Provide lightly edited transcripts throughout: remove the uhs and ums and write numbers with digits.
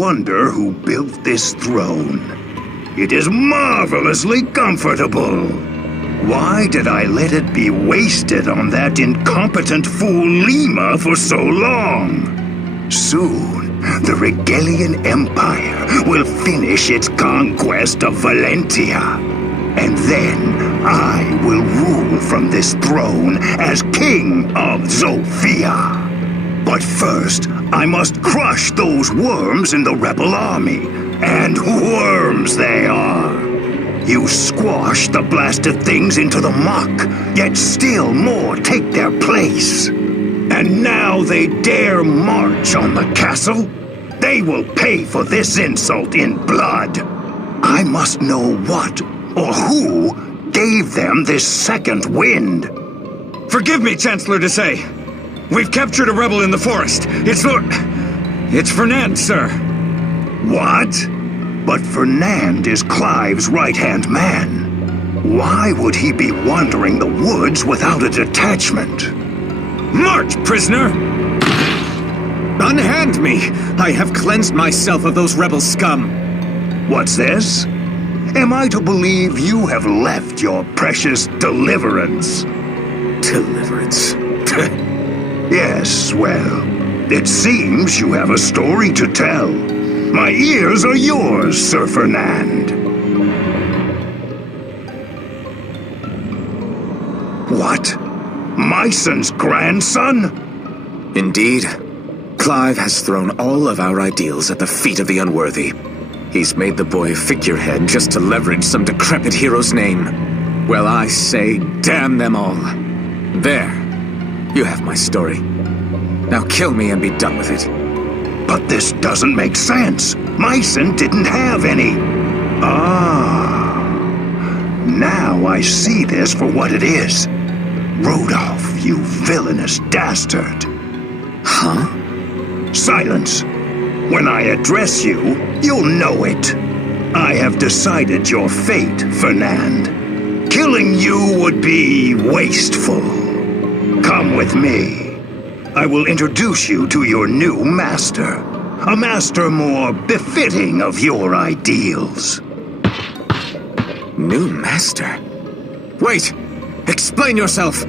wonder who built this throne. It is marvelously comfortable. Why did I let it be wasted on that incompetent fool Lima for so long? Soon, the Regalian Empire will finish its conquest of Valentia. And then I will rule from this throne as King of Zofia. But first, I must crush those worms in the rebel army. And worms they are! You squash the blasted things into the muck, yet still more take their place. And now they dare march on the castle? They will pay for this insult in blood. I must know what or who gave them this second wind. Forgive me, Chancellor to say. We've captured a rebel in the forest. It's Fernand, sir. What? But Fernand is Clive's right-hand man. Why would he be wandering the woods without a detachment? March, prisoner! Unhand me! I have cleansed myself of those rebel scum. What's this? Am I to believe you have left your precious deliverance? Deliverance? Yes, well, it seems you have a story to tell. My ears are yours, Sir Fernand. What? Myson's grandson? Indeed. Clive has thrown all of our ideals at the feet of the unworthy. He's made the boy a figurehead just to leverage some decrepit hero's name. Well, I say, damn them all. There. You have my story. Now kill me and be done with it. But this doesn't make sense. Myson didn't have any. Ah. Now I see this for what it is. Rodolph, you villainous dastard. Huh? Silence. When I address you, you'll know it. I have decided your fate, Fernand. Killing you would be wasteful. Come with me. I will introduce you to your new master. A master more befitting of your ideals. New master? Wait! Explain yourself!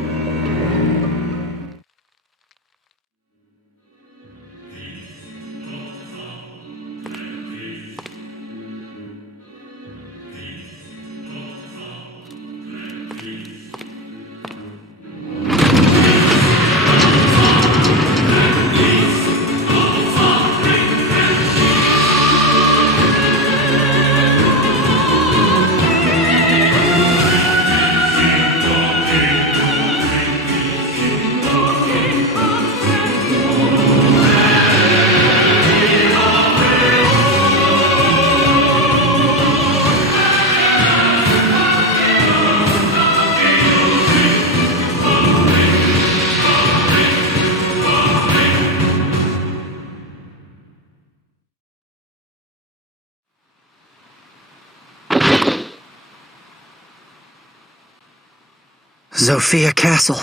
Zofia Castle.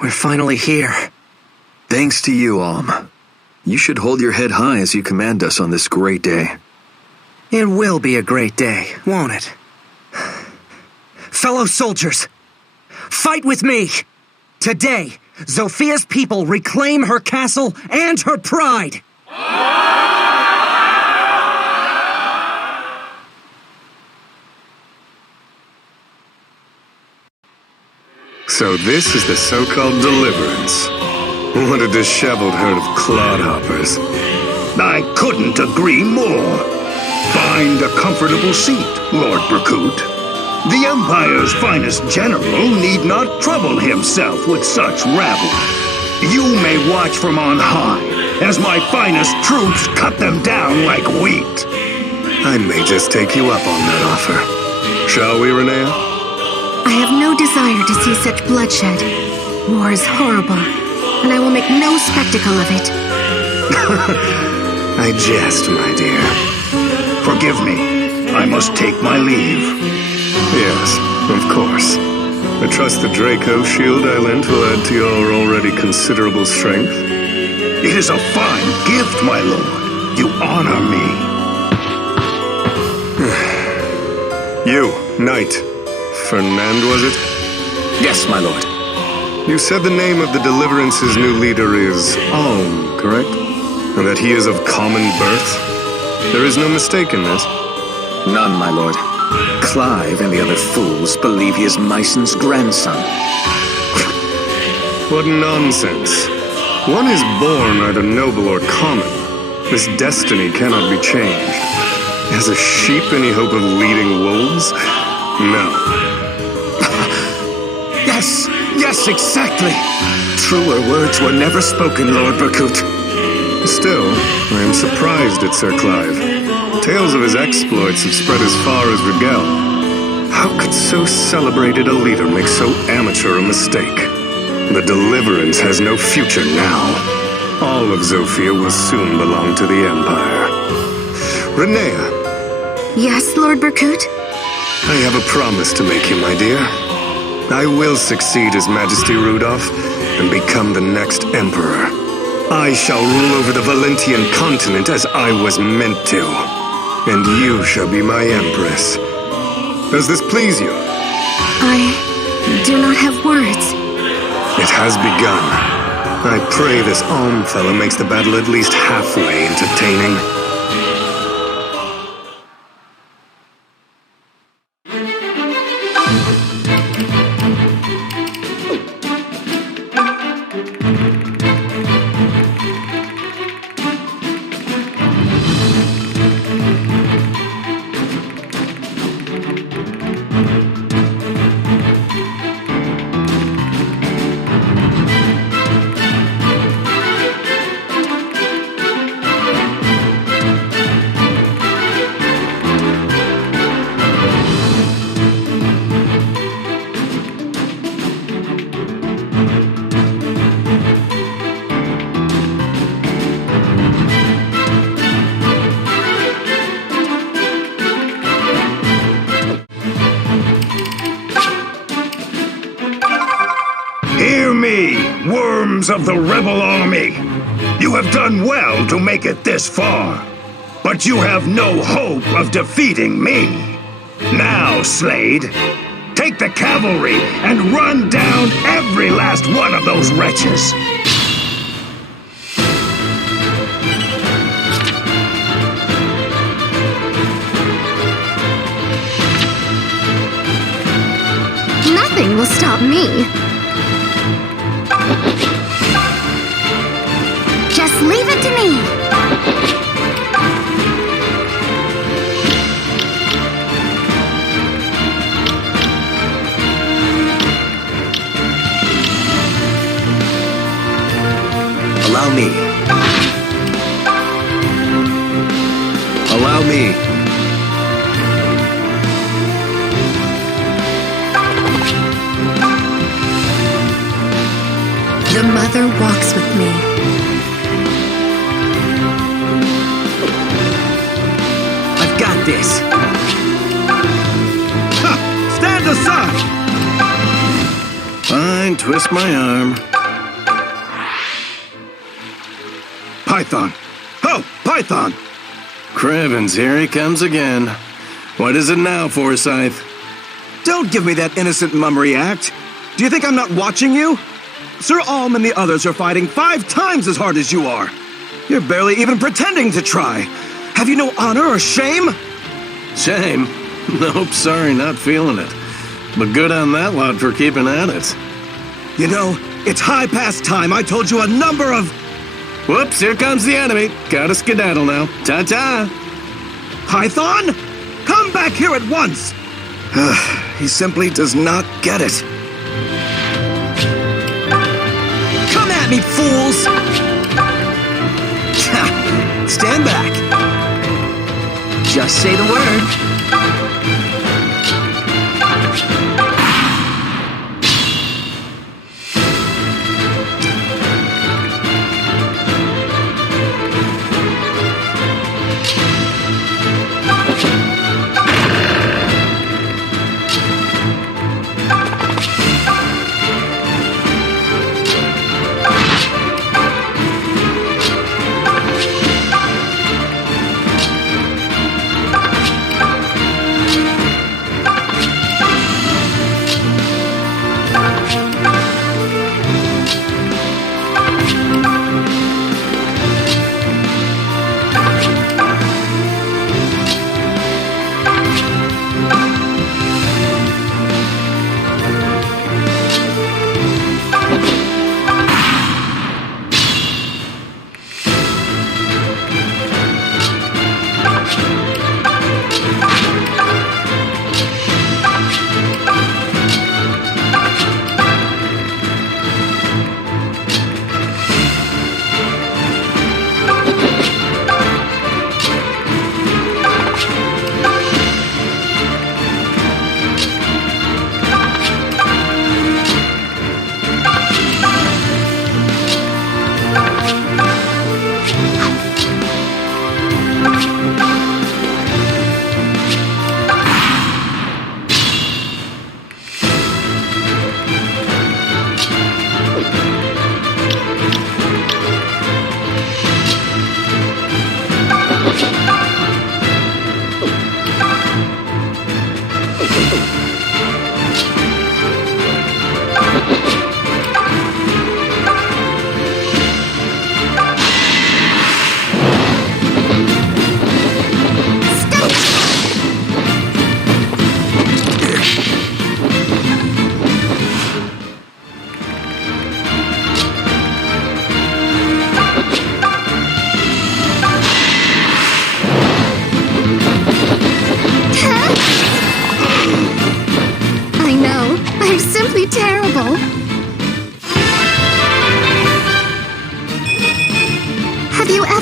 We're finally here. Thanks to you, Alm. You should hold your head high as you command us on this great day. It will be a great day, won't it? Fellow soldiers, fight with me! Today, Zofia's people reclaim her castle and her pride! So this is the so-called deliverance. What a disheveled herd of clodhoppers. I couldn't agree more. Find a comfortable seat, Lord Berkut. The Empire's finest general need not trouble himself with such rabble. You may watch from on high, as my finest troops cut them down like wheat. I may just take you up on that offer. Shall we, Renea? I have no desire to see such bloodshed. War is horrible, and I will make no spectacle of it. I jest, my dear. Forgive me. I must take my leave. Yes, of course. I trust the Draco shield I lent will add to your already considerable strength. It is a fine gift, my lord. you honor me. You, Knight. Fernand, was it? Yes, my lord. You said the name of the Deliverance's new leader is Alm, correct? And that he is of common birth? There is no mistake in this. None, my lord. Clive and the other fools believe he is Myson's grandson. What nonsense. One is born either noble or common. This destiny cannot be changed. Has a sheep any hope of leading wolves? No. Yes, exactly. Truer words were never spoken, Lord Berkut. Still, I am surprised at Sir Clive. Tales of his exploits have spread as far as Rigel. How could so celebrated a leader make so amateur a mistake? The Deliverance has no future now. All of Zofia will soon belong to the Empire. Renea, Yes, Lord Berkut? I have a promise to make you, my dear. I will succeed His Majesty Rudolph and become the next Emperor. I shall rule over the Valentian continent as I was meant to. And you shall be my Empress. Does this please you? I do not have words. It has begun. I pray this Alm fellow makes the battle at least halfway entertaining. Hear me, worms of the rebel army. You have done well to make it this far, but you have no hope of defeating me. Now, Slade, take the cavalry and run down every last one of those wretches. Nothing will stop me. Just leave it to me. Allow me. Allow me. The mother walks with me. I've got this. Stand aside! Fine, twist my arm. Python! Oh, Python! Cravens, here he comes again. What is it now, Forsyth? Don't give me that innocent mummery act. Do you think I'm not watching you? Sir Alm and the others are fighting 5 times as hard as you are. You're barely even pretending to try. Have you no honor or shame? Shame? Nope, sorry, not feeling it. But good on that lot for keeping at it. You know, it's high past time I told you a number of... Whoops, here comes the enemy. Gotta skedaddle now. Ta-ta! Python? Come back here at once! He simply does not get it. Come at me, fools! Stand back. Just say the word.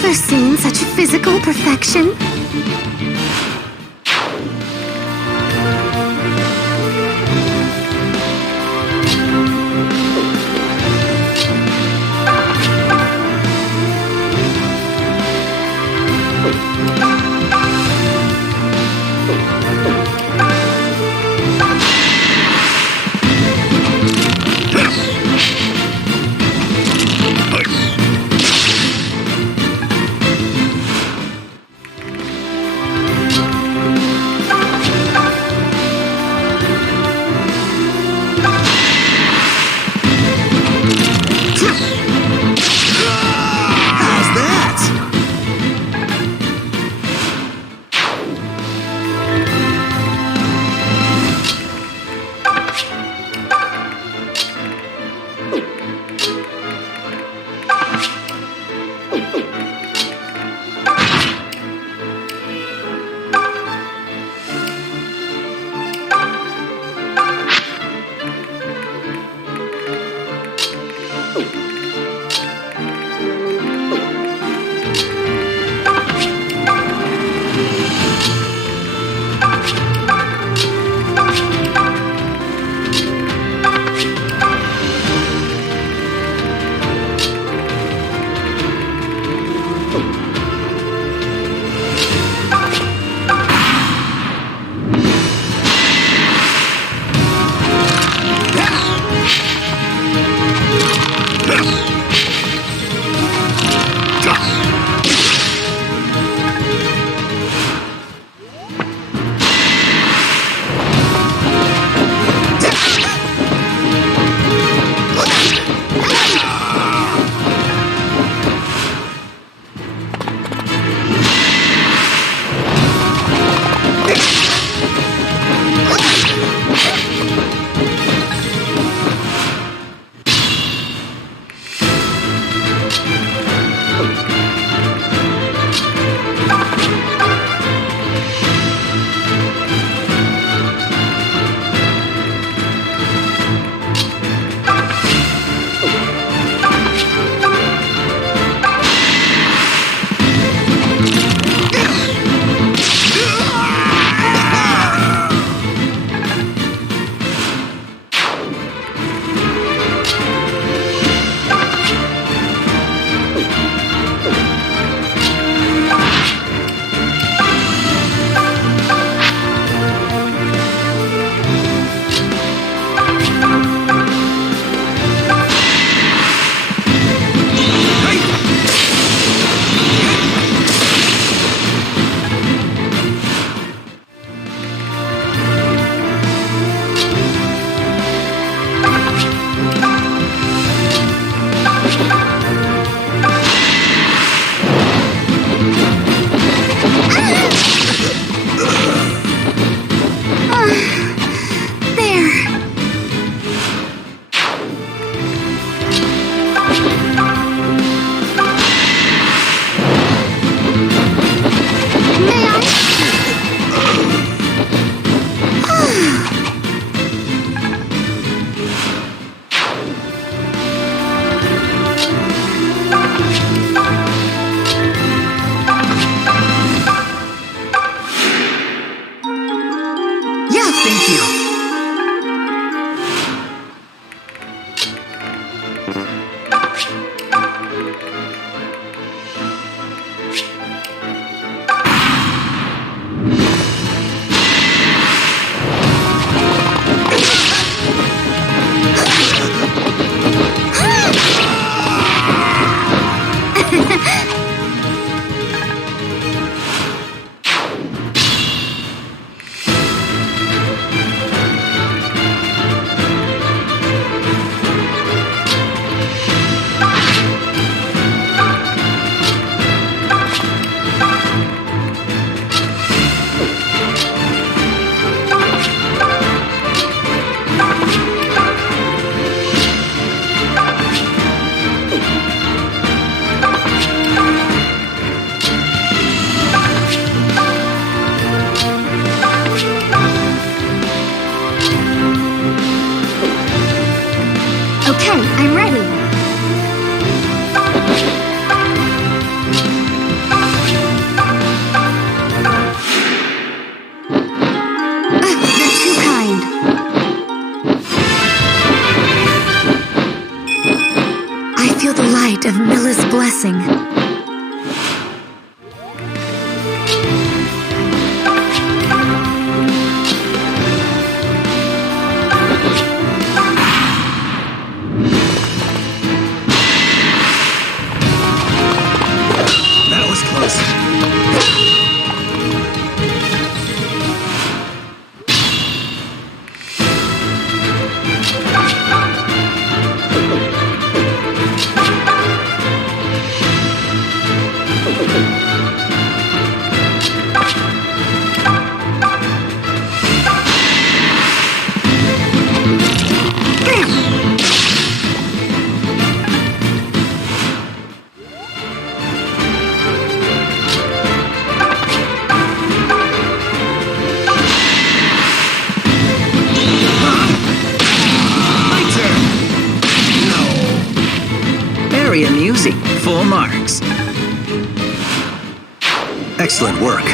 ever seen such physical perfection? Very amusing. Full marks. Excellent work.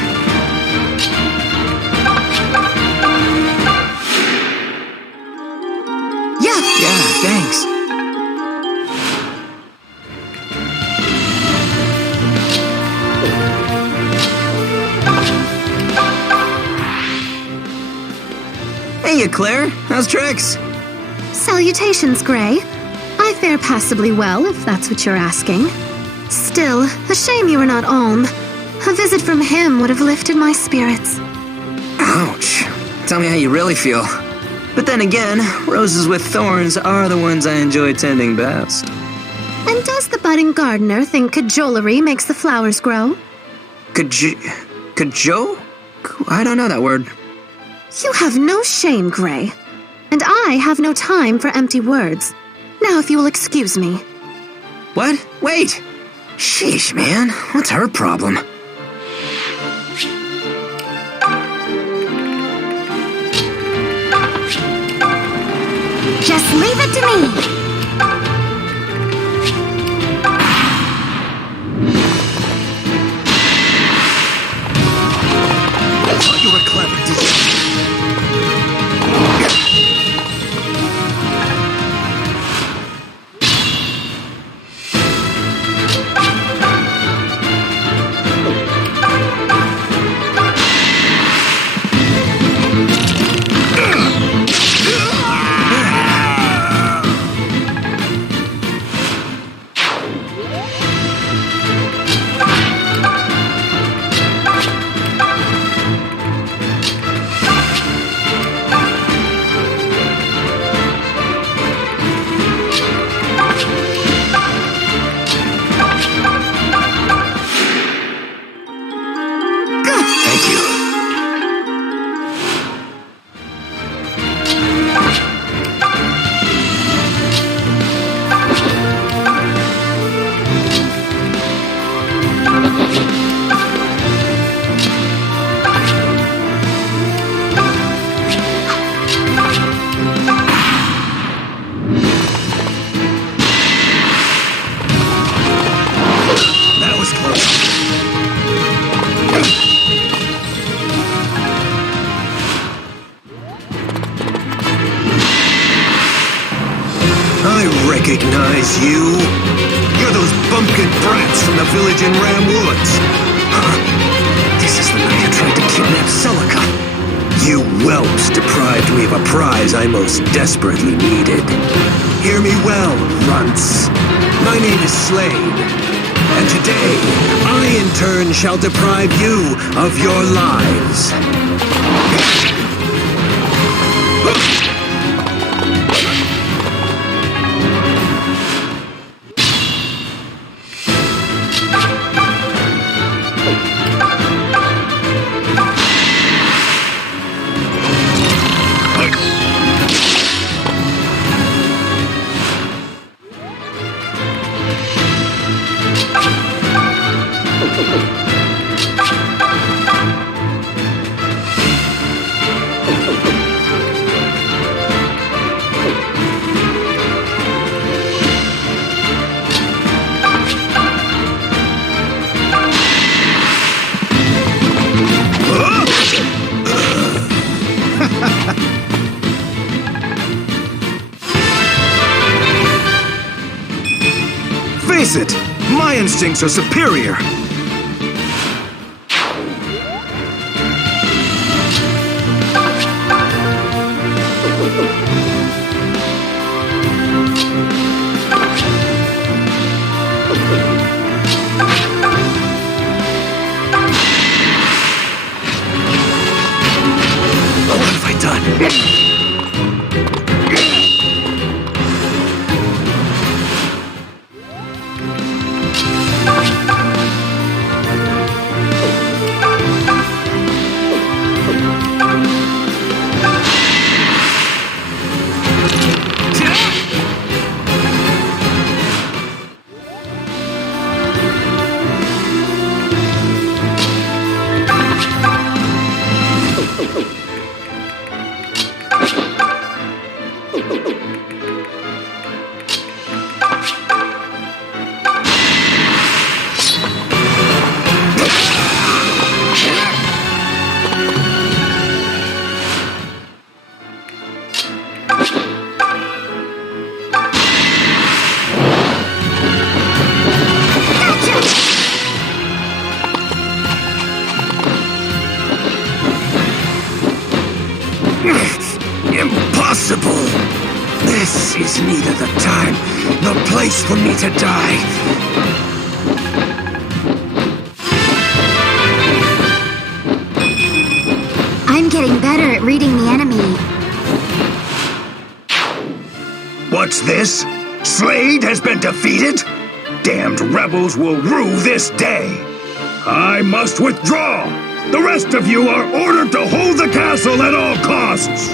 Yeah, thanks. Hey, Claire. How's tricks? Salutations, Gray. I fare passably well, if that's what you're asking. Still, a shame you were not Ulm. A visit from him would have lifted my spirits. Ouch. Tell me how you really feel. But then again, roses with thorns are the ones I enjoy tending best. And does the budding gardener think cajolery makes the flowers grow? Cajo? I don't know that word. You have no shame, Gray. And I have no time for empty words. Now, if you will excuse me. What? Wait! Sheesh, man. What's her problem? Just leave it to me. I thought you were clever, did you? Recognize you? You're those bumpkin brats from the village in Ram Woods. This is the night I tried to kidnap Celica. You whelps deprived me of a prize I most desperately needed. Hear me well, runts. My name is Slade. And today, I in turn shall deprive you of your lives. Face it, my instincts are superior. What have I done? impossible! This is neither the time nor place for me to die. I'm getting better at reading the enemy. What's this? Slade has been defeated? Damned rebels will rue this day. I must withdraw. The rest of you are ordered to hold the castle at all costs.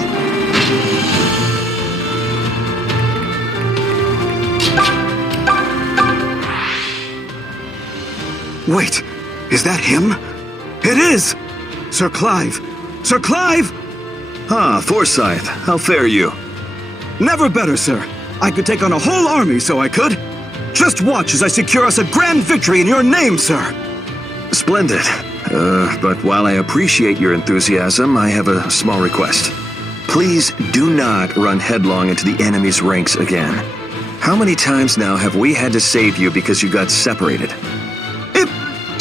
Wait, is that him? It is! Sir Clive! Sir Clive! Ah, Forsyth, how fare you? Never better, sir. I could take on a whole army, so I could. Just watch as I secure us a grand victory in your name, sir. Splendid. But while I appreciate your enthusiasm, I have a small request. Please do not run headlong into the enemy's ranks again. How many times now have we had to save you because you got separated?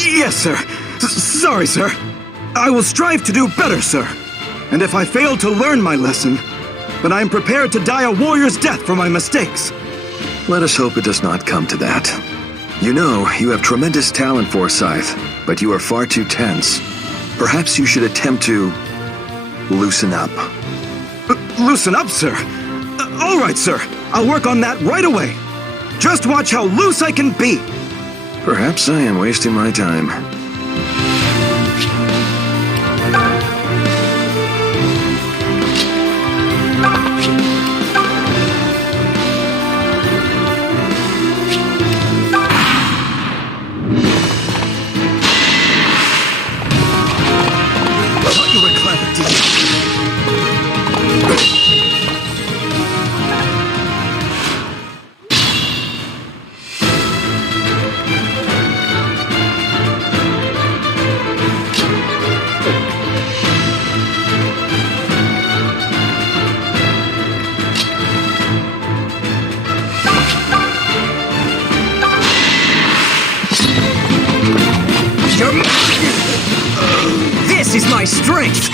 Yes, sir. Sorry, sir. I will strive to do better, sir. And if I fail to learn my lesson, then I am prepared to die a warrior's death for my mistakes. Let us hope it does not come to that. You know, you have tremendous talent, Forsyth, but you are far too tense. Perhaps you should attempt to loosen up. Loosen up, sir? All right, sir. I'll work on that right away. Just watch how loose I can be. Perhaps I am wasting my time. This is my strength!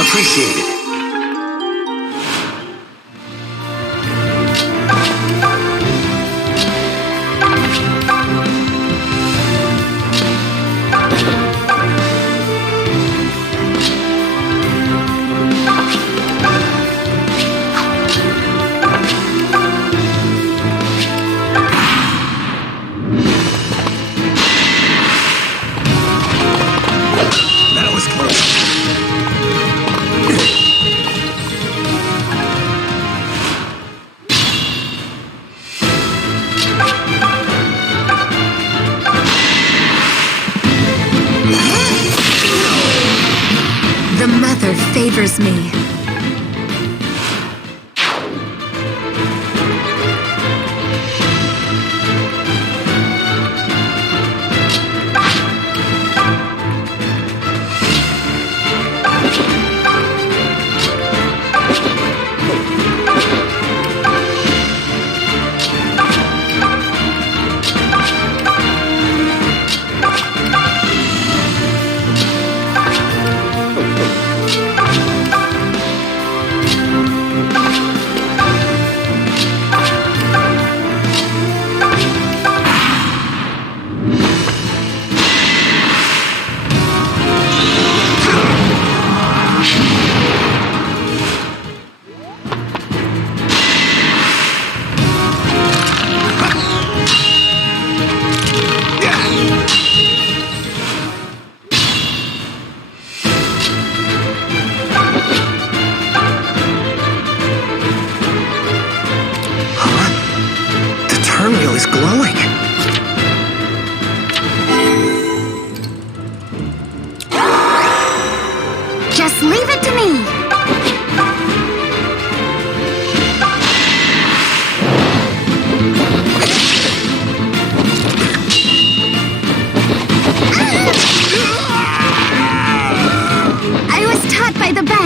Appreciate it. That was close. The mother favors me.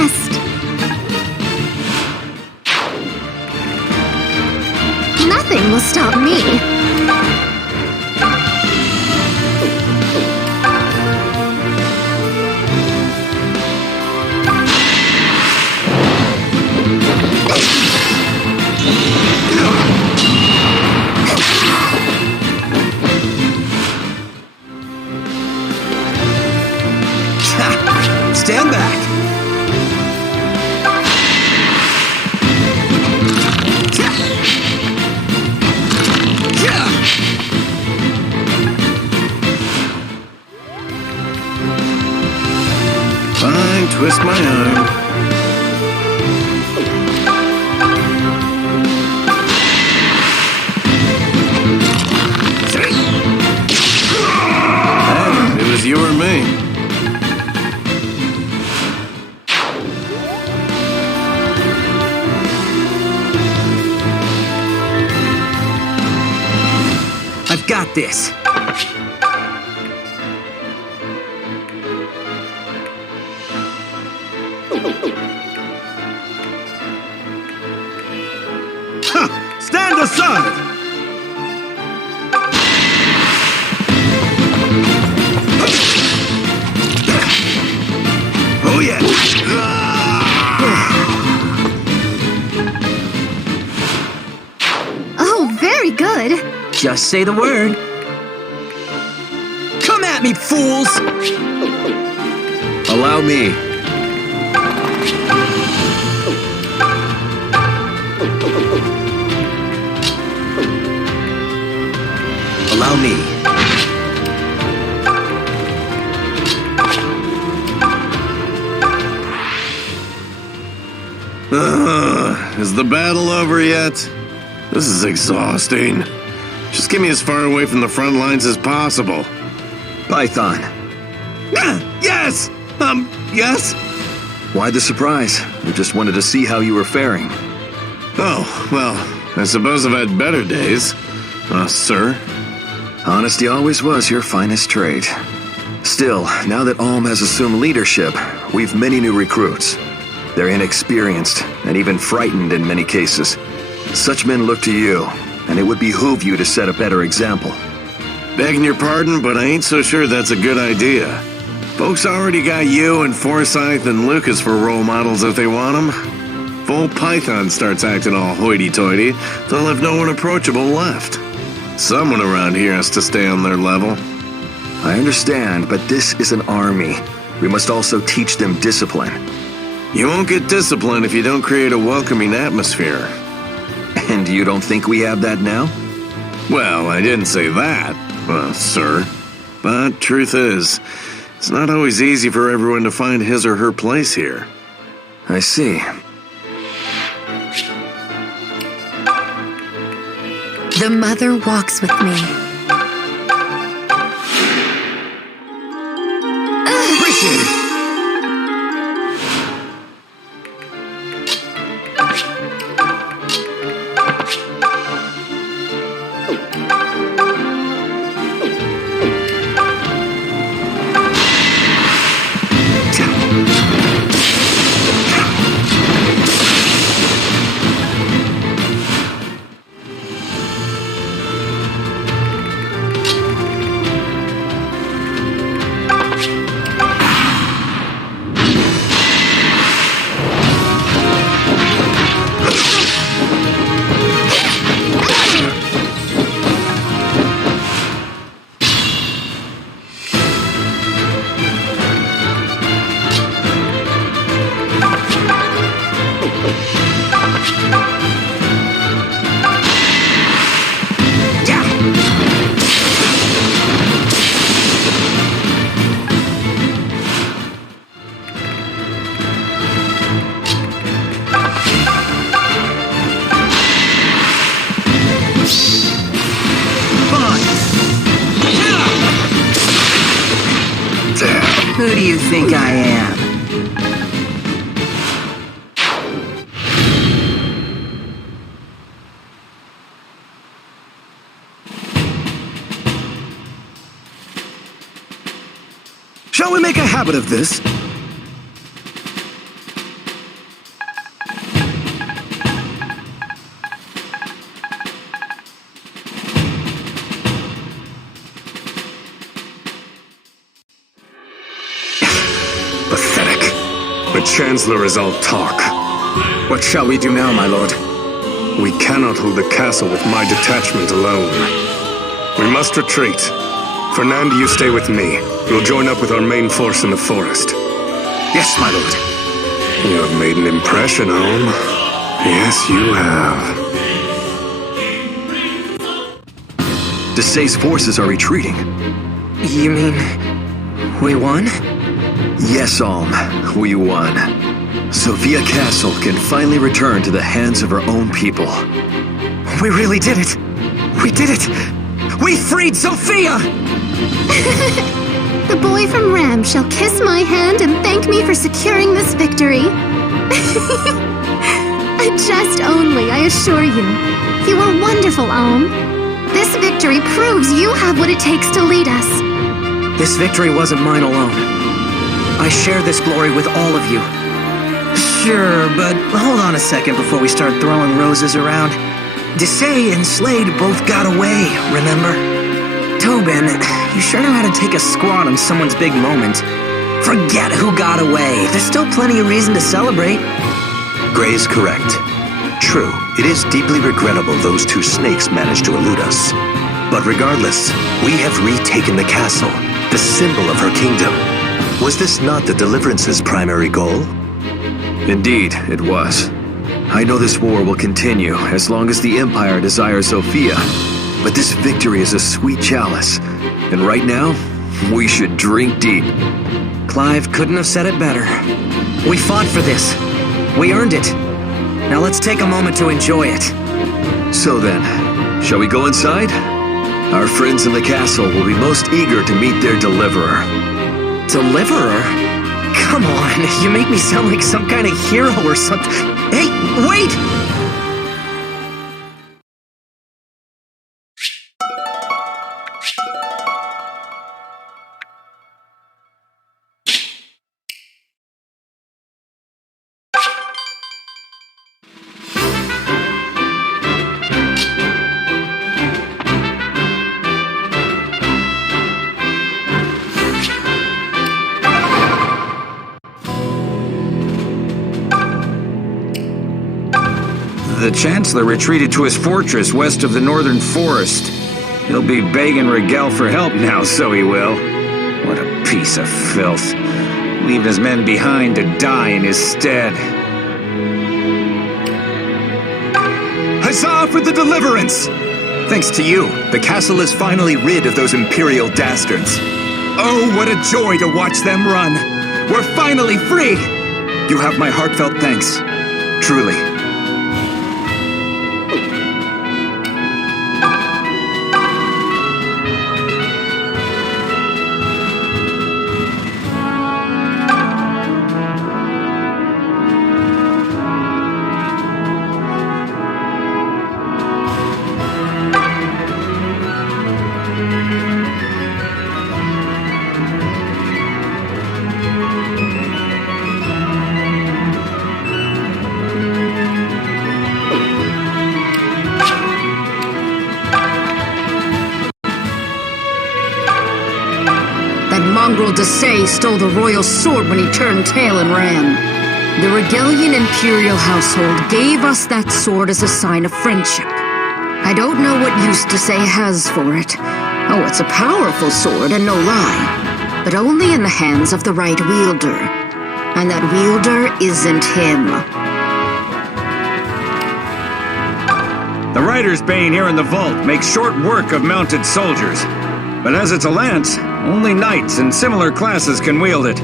best. Nothing will stop me. Stand back. Fine, twist my arm. Hey, it was you or me. I've got this. Stand aside! Oh yeah! Oh, very good. Just say the word. Come at me, fools! Allow me. Allow me. Is the battle over yet? This is exhausting. Just get me as far away from the front lines as possible. Python. Yes! Yes? Why the surprise? We just wanted to see how you were faring. Oh, well, I suppose I've had better days. Sir? Honesty always was your finest trait. Still, now that Alm has assumed leadership, we've many new recruits. They're inexperienced and even frightened in many cases. Such men look to you, and it would behoove you to set a better example. Begging your pardon, but I ain't so sure that's a good idea. Folks already got you and Forsyth and Lucas for role models if they want them. If old Python starts acting all hoity-toity, they'll have no one approachable left. Someone around here has to stay on their level. I understand, but this is an army. We must also teach them discipline. You won't get discipline if you don't create a welcoming atmosphere. And you don't think we have that now? Well, I didn't say that, sir. But truth is, it's not always easy for everyone to find his or her place here. I see. The mother walks with me. Appreciate it. Who do you think I am? Shall we make a habit of this? Chancellor is all talk. What shall we do now, my lord? We cannot hold the castle with my detachment alone. We must retreat. Fernand, you stay with me. You'll join up with our main force in the forest. Yes, my lord. You have made an impression, Olm. Yes, you have. Desai's forces are retreating. You mean... we won? Yes, Alm, we won. Zofia Castle can finally return to the hands of her own people. We really did it! We did it! We freed Zofia! The boy from Ram shall kiss my hand and thank me for securing this victory. A jest only, I assure you. You were wonderful, Alm. This victory proves you have what it takes to lead us. This victory wasn't mine alone. I share this glory with all of you. Sure, but hold on a second before we start throwing roses around. Desai and Slade both got away, remember? Tobin, you sure know how to take a squat on someone's big moment. Forget who got away. There's still plenty of reason to celebrate. Gray's correct. True, it is deeply regrettable those two snakes managed to elude us. But regardless, we have retaken the castle, the symbol of her kingdom. Was this not the Deliverance's primary goal? Indeed, it was. I know this war will continue as long as the Empire desires Zofia. But this victory is a sweet chalice. And right now, we should drink deep. Clive couldn't have said it better. We fought for this. We earned it. Now let's take a moment to enjoy it. So then, shall we go inside? Our friends in the castle will be most eager to meet their deliverer. Deliverer? Come on, you make me sound like some kind of hero or something. Hey, wait! The Chancellor retreated to his fortress west of the northern forest. He'll be begging Rigel for help now, so he will. What a piece of filth. Leaving his men behind to die in his stead. Huzzah for the Deliverance! Thanks to you, the castle is finally rid of those Imperial dastards. Oh, what a joy to watch them run! We're finally free! You have my heartfelt thanks. Truly. Mongrel Desai stole the royal sword when he turned tail and ran. The Regalian Imperial household gave us that sword as a sign of friendship. I don't know what use Desai has for it. Oh, it's a powerful sword and no lie, but only in the hands of the right wielder. And that wielder isn't him. The Rider's Bane here in the vault makes short work of mounted soldiers. But as it's a lance, only knights and similar classes can wield it.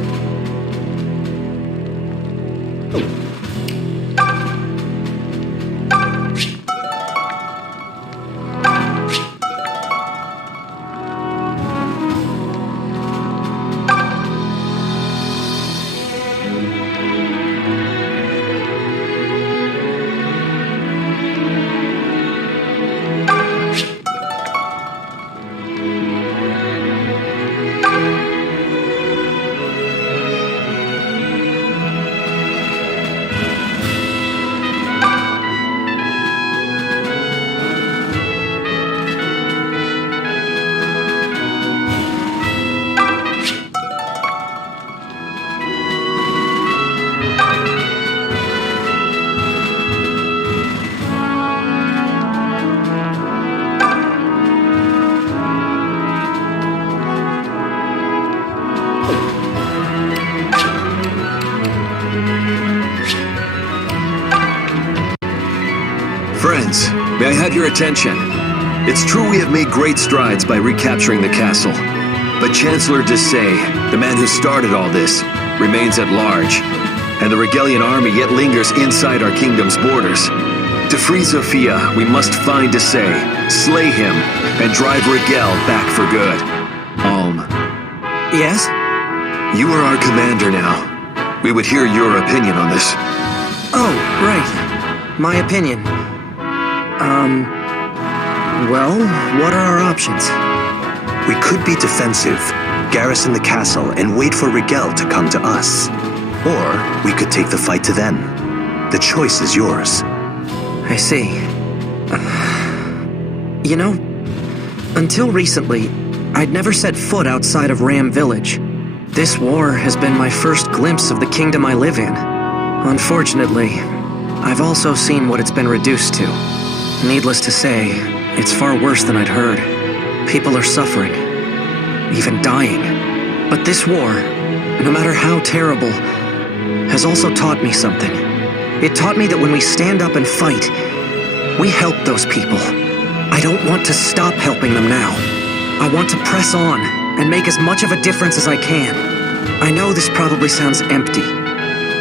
Friends, may I have your attention? It's true we have made great strides by recapturing the castle. But Chancellor Desay, the man who started all this, remains at large. And the Regalian army yet lingers inside our kingdom's borders. To free Zofia, we must find Desay, slay him, and drive Rigel back for good. Alm. Yes? You are our commander now. We would hear your opinion on this. Oh, right. My opinion. Well, what are our options? We could be defensive, garrison the castle, and wait for Rigel to come to us. Or we could take the fight to them. The choice is yours. I see. You know, until recently, I'd never set foot outside of Ram Village. This war has been my first glimpse of the kingdom I live in. Unfortunately, I've also seen what it's been reduced to. Needless to say, it's far worse than I'd heard. People are suffering, even dying. But this war, no matter how terrible, has also taught me something. It taught me that when we stand up and fight, we help those people. I don't want to stop helping them now. I want to press on and make as much of a difference as I can. I know this probably sounds empty,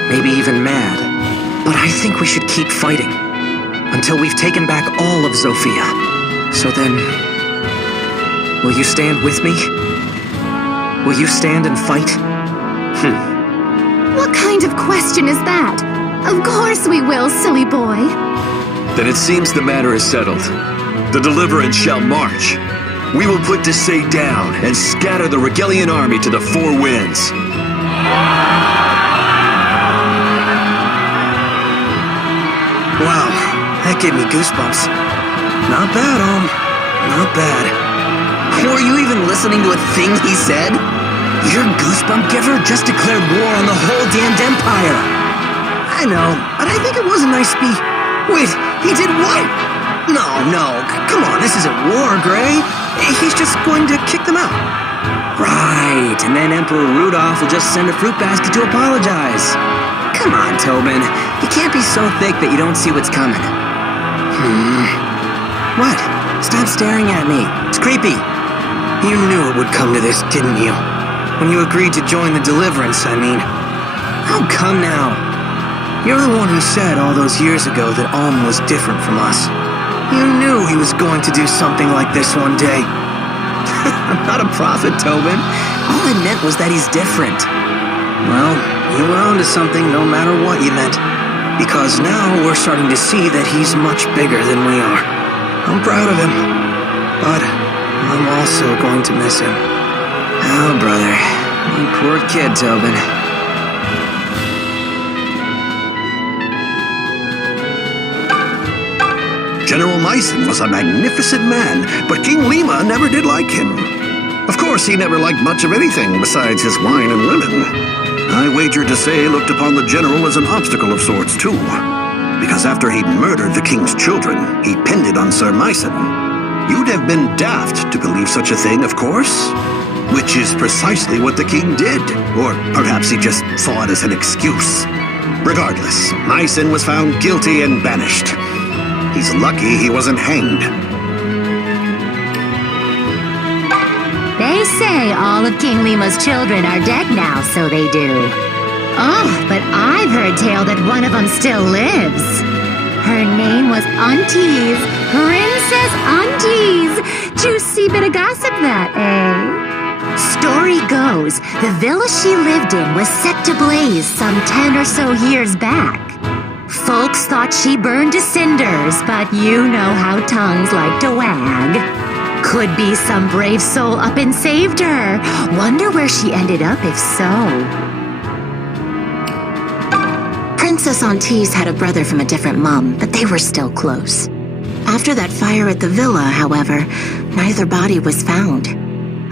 maybe even mad, but I think we should keep fighting until we've taken back all of Zofia. So then, will you stand with me? Will you stand and fight? What kind of question is that? Of course we will, silly boy. Then it seems the matter is settled. The Deliverance shall march. We will put Desay down and scatter the Regalian army to the four winds. Wow, that gave me goosebumps. Not bad, not bad. Were you even listening to a thing he said? Your goosebump giver just declared war on the whole damned empire. I know, but I think it was a nice speech. Wait, he did what? No, come on, this isn't war, Gray. He's just going to kick them out. Right, and then Emperor Rudolph will just send a fruit basket to apologize. Come on, Tobin. You can't be so thick that you don't see what's coming. What? Stop staring at me. It's creepy. You knew it would come to this, didn't you? When you agreed to join the Deliverance, I mean. Oh, come now. You're the one who said all those years ago that Alm was different from us. You knew he was going to do something like this one day. I'm not a prophet, Tobin. All I meant was that he's different. Well, you were onto something no matter what you meant. Because now we're starting to see that he's much bigger than we are. I'm proud of him. But I'm also going to miss him. Oh, brother. You poor kid, Tobin. General Myson was a magnificent man, but King Lima never did like him. Of course, he never liked much of anything besides his wine and women. I wager Desay looked upon the general as an obstacle of sorts, too. Because after he'd murdered the king's children, he pinned it on Sir Myson. You'd have been daft to believe such a thing, of course. Which is precisely what the king did. Or perhaps he just saw it as an excuse. Regardless, Myson was found guilty and banished. He's lucky he wasn't hanged. They say all of King Lima's children are dead now, so they do. Oh, but I've heard tale that one of them still lives. Her name was Aunties, Princess Aunties. Juicy bit of gossip that, eh? Story goes, the villa she lived in was set to blaze some 10 or so years back. Folks thought she burned to cinders, but you know how tongues like to wag. Could be some brave soul up and saved her. Wonder where she ended up if so. Princess Aunties had a brother from a different mom, but they were still close. After that fire at the villa, however, neither body was found.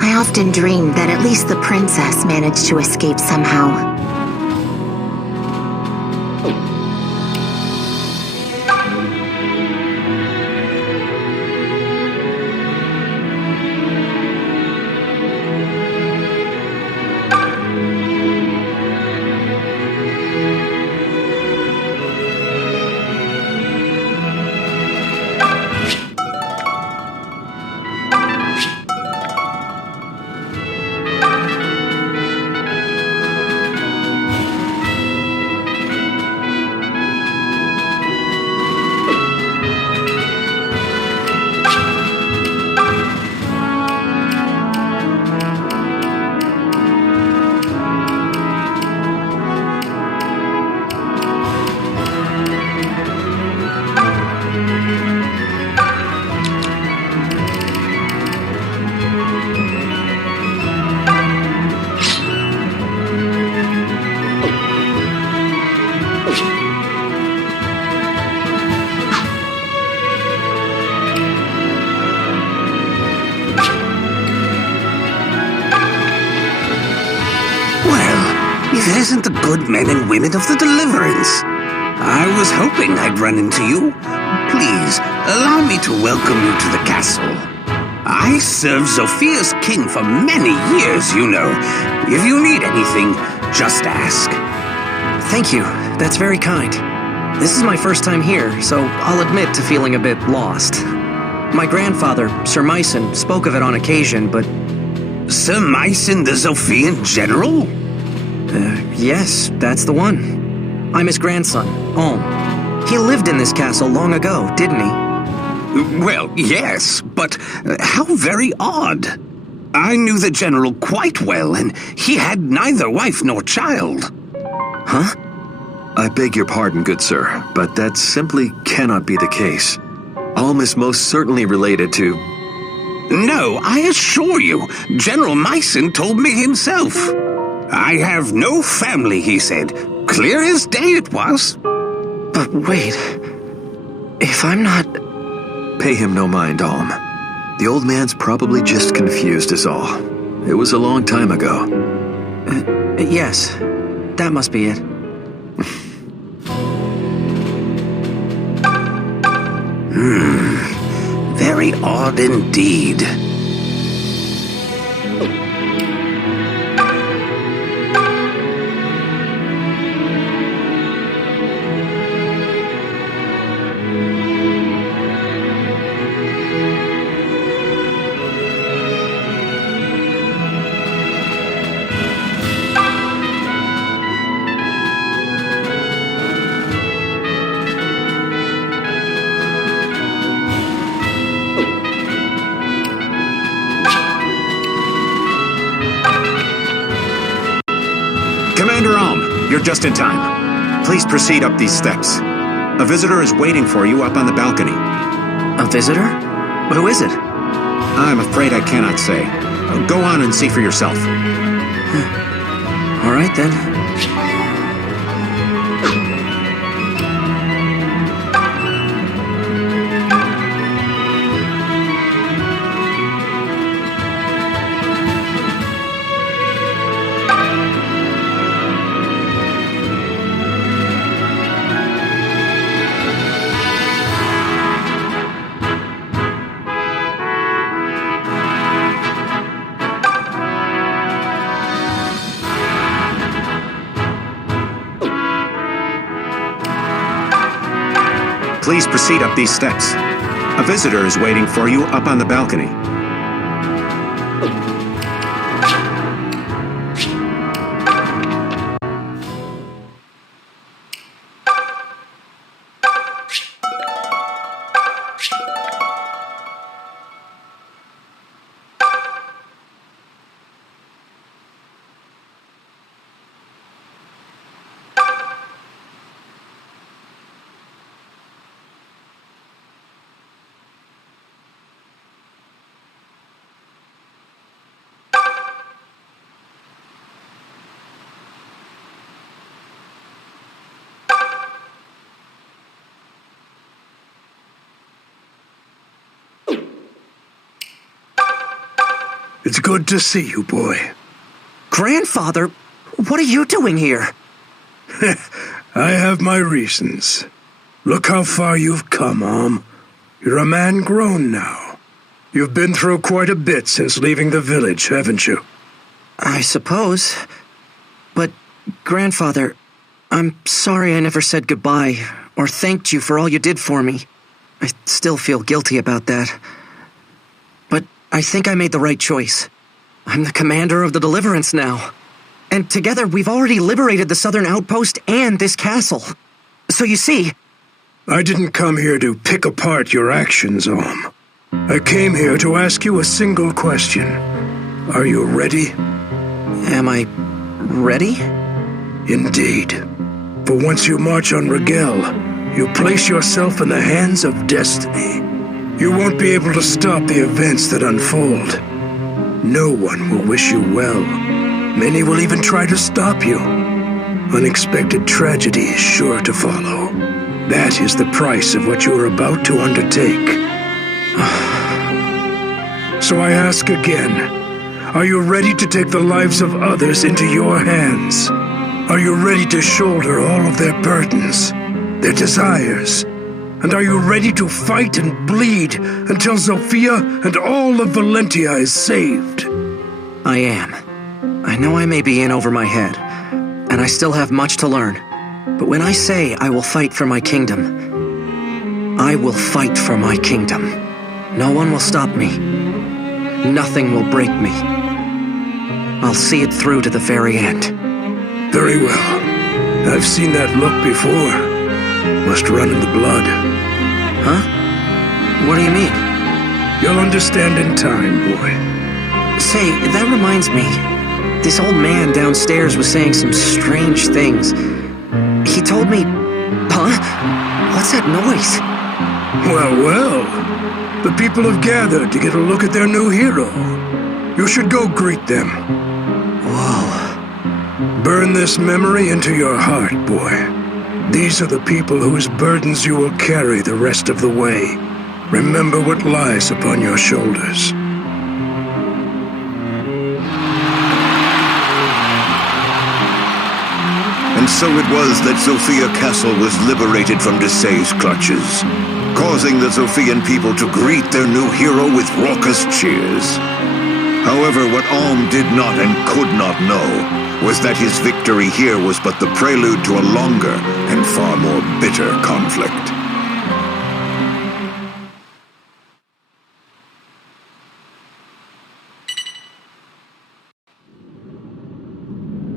I often dreamed that at least the princess managed to escape somehow. isn't the good men and women of the Deliverance. I was hoping I'd run into you. Please, allow me to welcome you to the castle. I served Zofia's king for many years, you know. If you need anything, just ask. Thank you. That's very kind. This is my first time here, so I'll admit to feeling a bit lost. My grandfather, Sir Myson, spoke of it on occasion, but... Sir Myson, the Zofian general? Yes, that's the one. I'm his grandson, Olm. He lived in this castle long ago, didn't he? Well, yes, but how very odd. I knew the general quite well, and he had neither wife nor child. Huh? I beg your pardon, good sir, but that simply cannot be the case. Olm is most certainly related to... No, I assure you, General Myson told me himself. I have no family, he said. Clear as day it was. But wait, if I'm not... Pay him no mind, Olm. The old man's probably just confused is all. It was a long time ago. Yes, that must be it. Very odd indeed. Commander Alm, you're just in time. Please proceed up these steps. A visitor is waiting for you up on the balcony. A visitor? Who is it? I'm afraid I cannot say. Go on and see for yourself. All right, then. Please proceed up these steps. A visitor is waiting for you up on the balcony. It's good to see you, boy. Grandfather, what are you doing here? I have my reasons. Look how far you've come, Om. You're a man grown now. You've been through quite a bit since leaving the village, haven't you? I suppose. But, Grandfather, I'm sorry I never said goodbye or thanked you for all you did for me. I still feel guilty about that. But I think I made the right choice. I'm the commander of the Deliverance now. And together we've already liberated the southern outpost and this castle. So you see... I didn't come here to pick apart your actions, Om. I came here to ask you a single question. Are you ready? Am I ready? Indeed. For once you march on Rigel, you place yourself in the hands of destiny. You won't be able to stop the events that unfold. No one will wish you well. Many will even try to stop you. Unexpected tragedy is sure to follow. That is the price of what you are about to undertake. So I ask again, are you ready to take the lives of others into your hands? Are you ready to shoulder all of their burdens, their desires? And are you ready to fight and bleed until Zofia and all of Valentia is saved? I am. I know I may be in over my head, and I still have much to learn. But when I say I will fight for my kingdom, I will fight for my kingdom. No one will stop me. Nothing will break me. I'll see it through to the very end. Very well. I've seen that look before. Must run in the blood. Huh? What do you mean? You'll understand in time, boy. Say, that reminds me. This old man downstairs was saying some strange things. He told me... Huh? What's that noise? Well, well. The people have gathered to get a look at their new hero. You should go greet them. Whoa. Burn this memory into your heart, boy. These are the people whose burdens you will carry the rest of the way. Remember what lies upon your shoulders. And so it was that Zofia Castle was liberated from Desai's clutches, causing the Zofian people to greet their new hero with raucous cheers. However, what Alm did not and could not know was that his victory here was but the prelude to a longer and far more bitter conflict.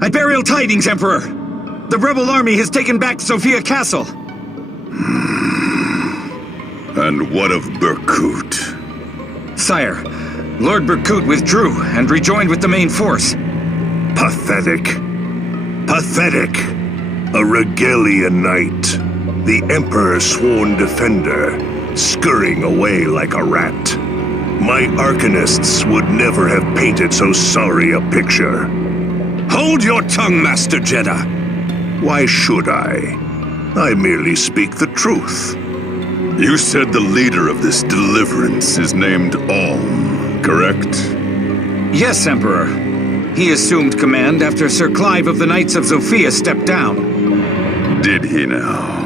I bear ill tidings, Emperor! The rebel army has taken back Zofia Castle! And what of Berkut? Sire, Lord Berkut withdrew and rejoined with the main force. Pathetic. Pathetic. A Regalian knight. The Emperor's sworn defender, scurrying away like a rat. My arcanists would never have painted so sorry a picture. Hold your tongue, Master Jeddah. Why should I? I merely speak the truth. You said the leader of this deliverance is named Alm, correct? Yes, Emperor. He assumed command after Sir Clive of the Knights of Zofia stepped down. Did he now?